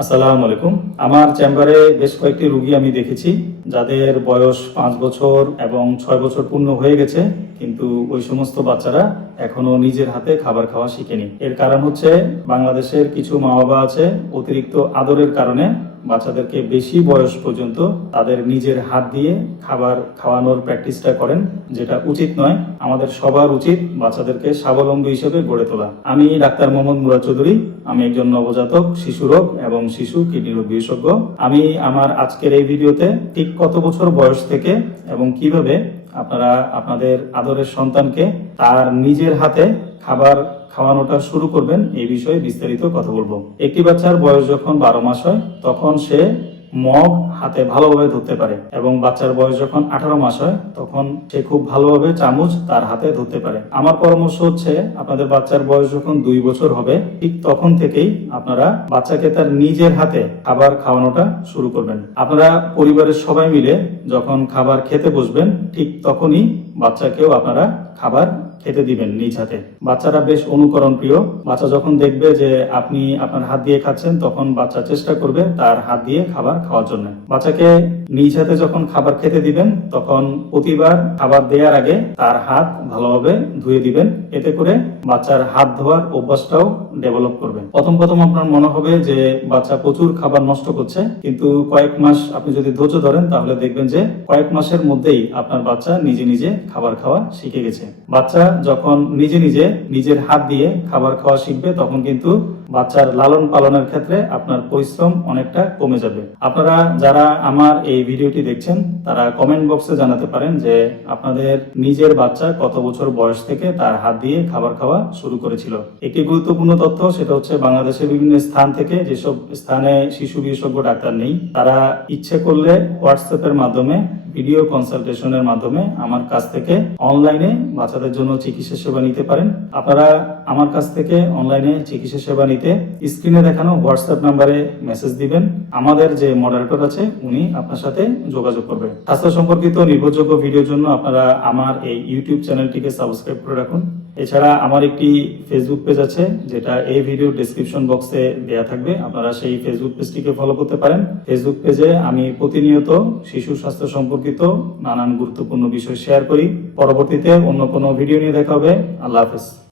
আসসালামু আলাইকুম। আমার চেম্বারে বেশ কয়েকটি রুগী আমি দেখেছি, যাদের বয়স পাঁচ বছর এবং ছয় বছর পূর্ণ হয়ে গেছে, কিন্তু ওই সমস্ত বাচ্চারা এখনও নিজের হাতে খাবার খাওয়া শিখেনি। এর কারণ হচ্ছে, বাংলাদেশের কিছু মা বাবা আছে, অতিরিক্ত আদরের কারণে বাচ্চাদেরকে বেশি বয়স পর্যন্ত তাদের নিজের হাত দিয়ে খাবার খাওয়ানোর প্র্যাকটিসটা করেন, যেটা উচিত নয়। আমাদের সবার উচিত বাচ্চাদেরকে স্বাবলম্বী হিসেবে গড়ে তোলা। আমি ডাক্তার মোহাম্মদ মুরাদ চৌধুরী, আমি একজন নবজাতক, শিশু রোগ এবং শিশু কিডনি রোগ বিশেষজ্ঞ। আমি আমার আজকের এই ভিডিওতে ঠিক কত বছর বয়স থেকে এবং কীভাবে আপনারা আপনাদের আদরের সন্তানকে তার নিজের হাতে খাবার খাওয়ানোটা শুরু করবেন। এই বিষয়ে বিস্তারিত কথা বলব। একটি বাচ্চার বয়স যখন বারো মাস হয়, তখন সে মগ হাতে ভালোভাবে ধরতে পারে এবং বাচ্চার বয়স যখন আঠারো মাস হয়, তখন সে খুব ভালোভাবে চামচ তার হাতে ধরতে পারে। আমার পরামর্শ হচ্ছে, আপনাদের বাচ্চার বয়স যখন দুই বছর হবে, ঠিক তখন থেকেই আপনারা বাচ্চাকে তার নিজের হাতে খাবার খাওয়ানোটা শুরু করবেন। আপনারা পরিবারের সবাই মিলে যখন খাবার খেতে বসবেন, ঠিক তখনই বাচ্চাকেও আপনারা খাবার খেতে দিবেন নিজ হাতে। বাচ্চারা বেশ অনুকরণ প্রিয় বাচ্চা যখন দেখবে যে আপনি আপনার হাত দিয়ে খাচ্ছেন, তখন বাচ্চা চেষ্টা করবে তার হাত দিয়ে খাবার খাওয়ার জন্য। বাচ্চাকে নিজ হাতে যখন খাবার খেতে দিবেন, তখন প্রতিবার খাবার দেওয়ার আগে তার হাত ভালোভাবে ধুয়ে দিবেন। এতে করে বাচ্চার হাত ধোয়ার অভ্যাসটাও ডেভেলপ করবে। প্রথম প্রথম আপনার মনে হবে যে বাচ্চা প্রচুর খাবার নষ্ট করছে, কিন্তু কয়েক মাস আপনি যদি ধৈর্য ধরেন, তাহলে দেখবেন যে কয়েক মাসের মধ্যেই আপনার বাচ্চা নিজে নিজে খাবার খাওয়া শিখে গেছে। বাচ্চা যখন নিজে নিজে নিজের হাত দিয়ে খাবার খাওয়া শিখবে, তখন কিন্তু বাচ্চার লালন পালনের ক্ষেত্রে আপনার পরিশ্রম অনেকটা কমে যাবে। আপনারা যারা আমার এই ভিডিওটি দেখছেন, তারা কমেন্ট বক্সে জানাতে পারেন যে আপনাদের নিজের বাচ্চা কত বছর বয়স থেকে তার হাত দিয়ে খাবার খাওয়া শুরু করেছিল। একটি গুরুত্বপূর্ণ তথ্য, সেটা হচ্ছে বাংলাদেশের বিভিন্ন স্থান থেকে যেসব স্থানে শিশু বিশেষজ্ঞ ডাক্তার নেই, তারা ইচ্ছে করলে হোয়াটসঅ্যাপের মাধ্যমে ভিডিও কনসালটেশনের মাধ্যমে আমার কাছ থেকে অনলাইনে বাচ্চাদের জন্য চিকিৎসা সেবা নিতে পারেন। আপনারা আমার কাছ থেকে অনলাইনে চিকিৎসা সেবা নিতে স্ক্রিনে দেখানো হোয়াটসঅ্যাপ নাম্বারে মেসেজ দিবেন। আমাদের যে মডারেটর আছে, উনি আপনার সাথে যোগাযোগ করবে। স্বাস্থ্য সম্পর্কিত নির্ভরযোগ্য ভিডিওর জন্য আপনারা আমার এই ইউটিউব চ্যানেলটিকে সাবস্ক্রাইব করে রাখুন। এছাড়া আমার একটি ফেসবুক পেজ আছে, যেটা এই ভিডিও ডিসক্রিপশন বক্সে দেয়া থাকবে। আপনারা সেই ফেসবুক পেজটিকে ফলো করতে পারেন। ফেসবুক পেজে আমি প্রতিনিয়ত শিশু স্বাস্থ্য সম্পর্কিত নানান গুরুত্বপূর্ণ বিষয় শেয়ার করি। পরবর্তীতে অন্য কোনো ভিডিও নিয়ে দেখা হবে। আল্লাহ হাফেজ।